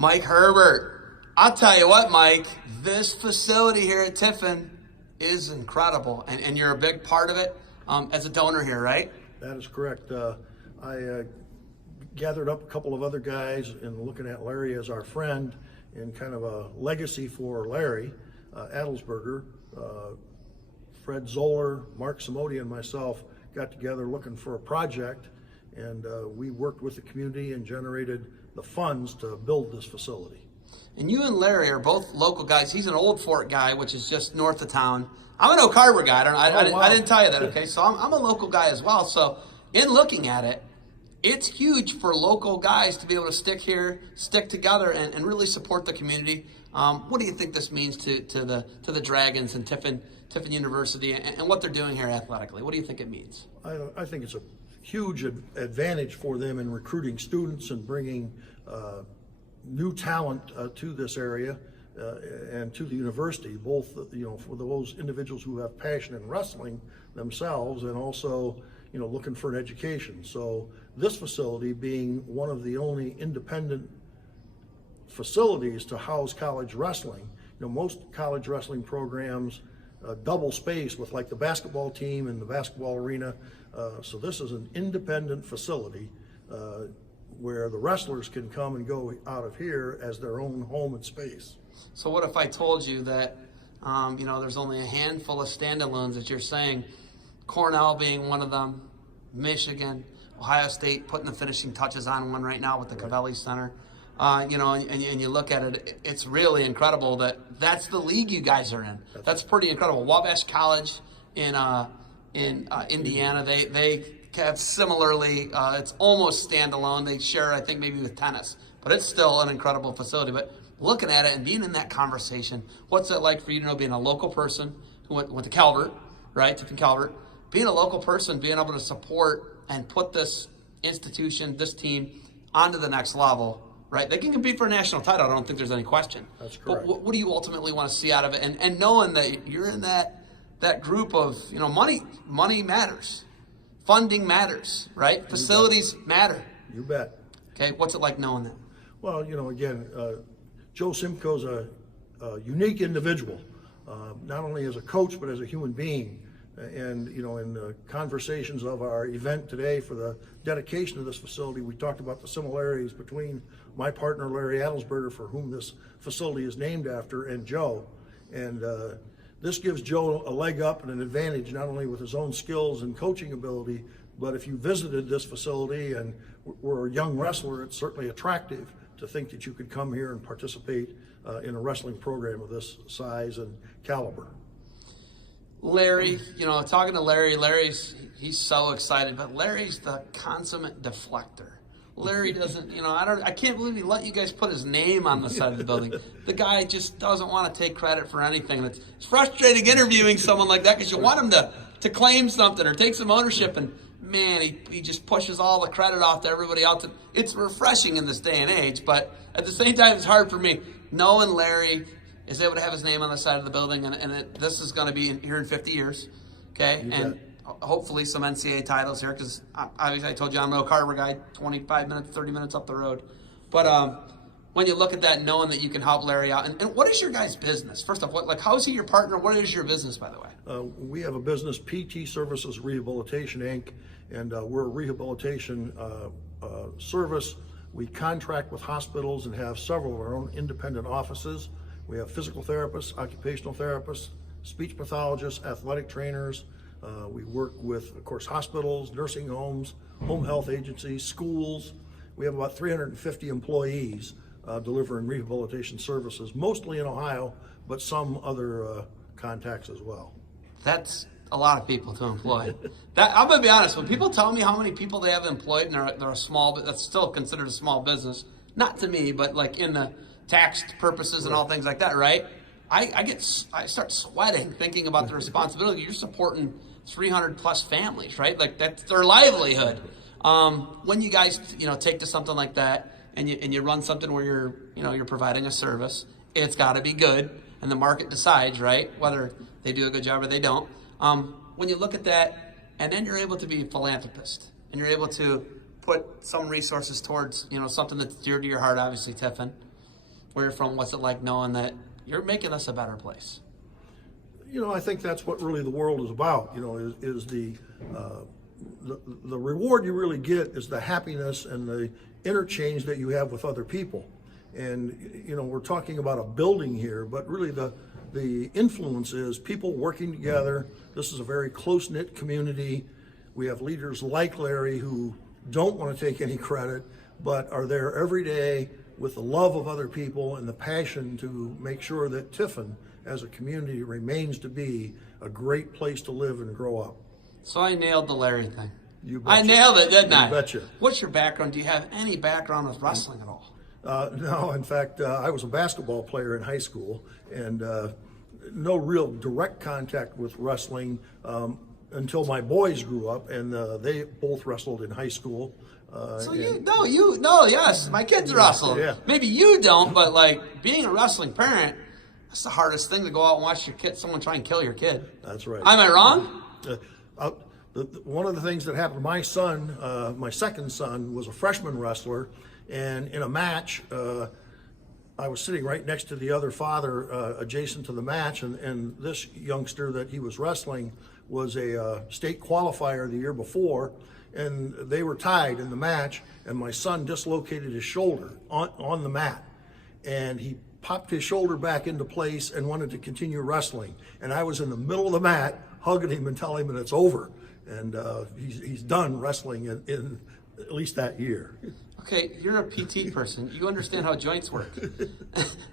Mike Herbert. I'll tell you what, Mike, this facility here at Tiffin is incredible, and you're a big part of it as a donor here, right? That is correct. I gathered up a couple of other guys and looking at Larry as our friend and kind of a legacy for Larry, Adelsperger, Fred Zoller, Mark Simodi, and myself got together looking for a project, and we worked with the community and generated the funds to build this facility. And you and Larry are both local guys. He's an Old Fort guy, which is just north of town. I'm an Oak Harbor guy. I didn't tell you that, okay? So I'm a local guy as well. So in looking at it, it's huge for local guys to be able to stick here, stick together, and really support the community. What do you think this means to the Dragons and Tiffin University and what they're doing here athletically? What do you think it means? I think it's a huge advantage for them in recruiting students and bringing new talent to this area and to the university, both for those individuals who have passion in wrestling themselves and also looking for an education. So this facility being one of the only independent facilities to house college wrestling, most college wrestling programs double space with like the basketball team and the basketball arena. So this is an independent facility where the wrestlers can come and go out of here as their own home and space. So what if I told you that, there's only a handful of standalones that you're saying, Cornell being one of them, Michigan, Ohio State putting the finishing touches on one right now with the Cavelli Center. And you look at it, it's really incredible that that's the league you guys are in. That's pretty incredible. Wabash College in Indiana, they have similarly, it's almost standalone. They share, I think, maybe with tennis, but it's still an incredible facility. But looking at it and being in that conversation, what's it like for you to know, being a local person who went to Calvert, right, Tiffin Calvert, being a local person, being able to support and put this institution, this team, onto the next level, right? They can compete for a national title. I don't think there's any question. That's correct. But what do you ultimately want to see out of it? And knowing that you're in that group of, money matters. Funding matters, right? Facilities matter. You bet. Okay, what's it like knowing that? Well, again, Joe Simcoe's a unique individual, not only as a coach, but as a human being. And, in the conversations of our event today for the dedication of this facility, we talked about the similarities between my partner, Larry Adelsperger, for whom this facility is named after, and Joe. And this gives Joe a leg up and an advantage, not only with his own skills and coaching ability, but if you visited this facility and were a young wrestler, it's certainly attractive to think that you could come here and participate in a wrestling program of this size and caliber. Larry, talking to he's so excited, but Larry's the consummate deflector. Larry doesn't, I can't believe he let you guys put his name on the side of the building. The guy just doesn't want to take credit for anything. It's frustrating interviewing someone like that because you want him to claim something or take some ownership, and man, he just pushes all the credit off to everybody else. It's refreshing in this day and age, but at the same time, it's hard for me knowing Larry is able to have his name on the side of the building, and this is going to be here in 50 years, okay? And hopefully some NCAA titles here, because obviously I told you I'm an Oak Harbor guy, 25 minutes, 30 minutes up the road. But when you look at that, knowing that you can help Larry out, and what is your guys' business? First off, how is he your partner? What is your business, by the way? We have a business, PT Services Rehabilitation, Inc., and we're a rehabilitation service. We contract with hospitals and have several of our own independent offices. We have physical therapists, occupational therapists, speech pathologists, athletic trainers. We work with, of course, hospitals, nursing homes, home health agencies, schools. We have about 350 employees delivering rehabilitation services, mostly in Ohio, but some other contacts as well. That's a lot of people to employ. I'm going to be honest, when people tell me how many people they have employed and they're a small, that's still considered a small business, not to me, but like in the tax purposes and all things like that, right? I start sweating thinking about the responsibility. You're supporting 300 plus families, right? Like that's their livelihood. When you guys, take to something like that and you run something where you're providing a service, it's got to be good, and the market decides, right, whether they do a good job or they don't. When you look at that, and then you're able to be a philanthropist, and you're able to put some resources towards, something that's dear to your heart, obviously, Tiffin. where you're from, what's it like knowing that you're making us a better place? You know, I think that's what really the world is about, you know, is the reward you really get is the happiness and the interchange that you have with other people. And, you know, we're talking about a building here, but really the influence is people working together. This is a very close-knit community. We have leaders like Larry who don't want to take any credit, but are there every day with the love of other people and the passion to make sure that Tiffin as a community remains to be a great place to live and grow up. So I nailed the Larry thing. You betcha. I nailed it, didn't I? You betcha. What's your background? Do you have any background with wrestling at all? No, in fact, I was a basketball player in high school, and no real direct contact with wrestling until my boys grew up, and they both wrestled in high school. Yes, my kids wrestle. Yeah. Maybe you don't, but like being a wrestling parent, that's the hardest thing to go out and watch someone try and kill your kid. That's right. Am I wrong? One of the things that happened, my son, my second son, was a freshman wrestler, and in a match, I was sitting right next to the other father adjacent to the match, and this youngster that he was wrestling was a state qualifier the year before, and they were tied in the match, and my son dislocated his shoulder on the mat, and he popped his shoulder back into place and wanted to continue wrestling. And I was in the middle of the mat hugging him and telling him that it's over. And he's done wrestling in at least that year. Okay, you're a PT person. You understand how joints work,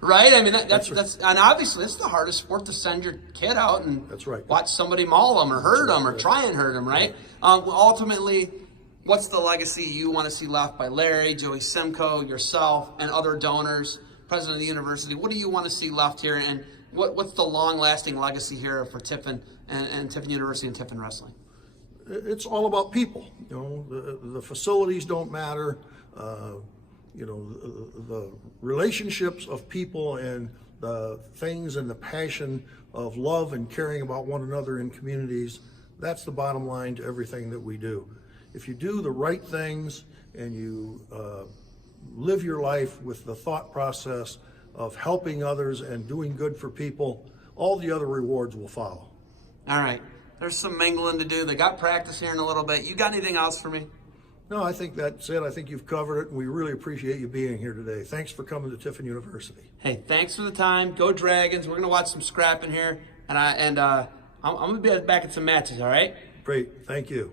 right? I mean, that's and obviously this is the hardest sport to send your kid out and That's right. watch somebody maul them or hurt them or try and hurt them, right? Ultimately, what's the legacy you want to see left by Larry, Joey Simcoe, yourself, and other donors, president of the university? What do you want to see left here, and what's the long-lasting legacy here for Tiffin and Tiffin University and Tiffin Wrestling? It's all about people. You know, the facilities don't matter. You know, the relationships of people and the things and the passion of love and caring about one another in communities, that's the bottom line to everything that we do. If you do the right things and you live your life with the thought process of helping others and doing good for people, all the other rewards will follow. All right. There's some mingling to do. They got practice here in a little bit. You got anything else for me? No, I think that's it. I think you've covered it, and we really appreciate you being here today. Thanks for coming to Tiffin University. Hey, thanks for the time. Go Dragons. We're going to watch some scrapping here, and I'm going to be back at some matches, all right? Great. Thank you.